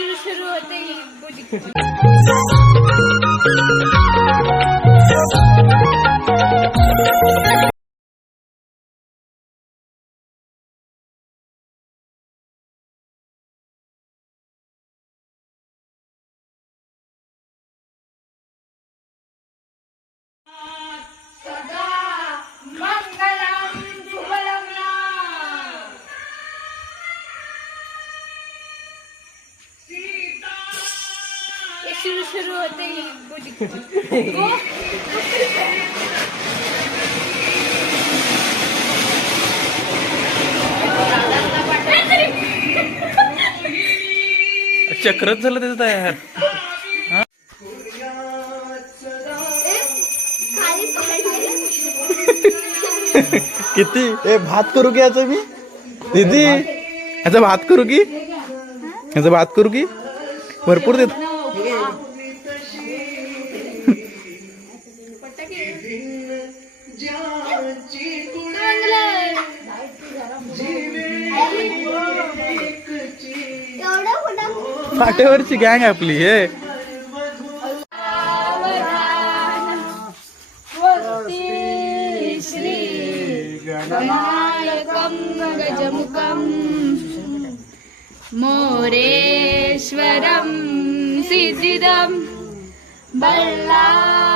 широти і будь-які. सुरू सुरू होते गुडी चक्रच झालं त्याचं तयार. किती? ए भात करू की याचं मी? दीदी याचा भात करू की? याचा भात करू की? भरपूर देत फाट्यावरची गँग आपली हे. स्वस्ति श्री गणायकं गजमुखं मोरेश्वरं सिद्धिदं बल्लारो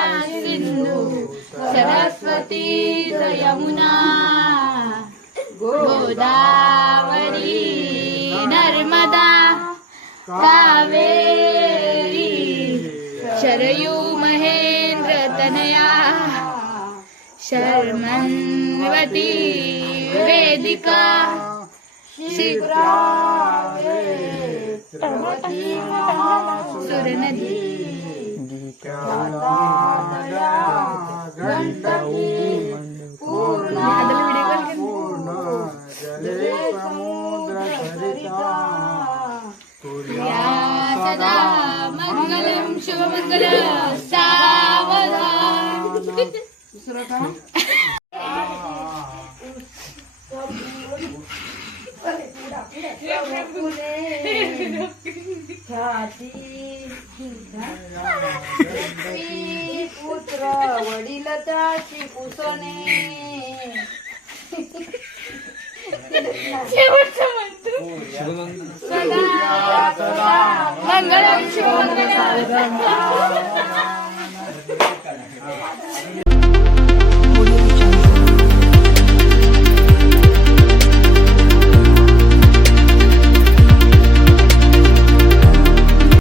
तीर्थ यमुना गोदावरी नर्मदा कावेरी शरयू महेंद्र तनया शर्मन्वती वेदिका शिप्रा सुरनदी सदा मंगलम शुभमंगल सावधान. पुत्र वडील त्याची पुसणे 三三三三三三三三三三三三三三三三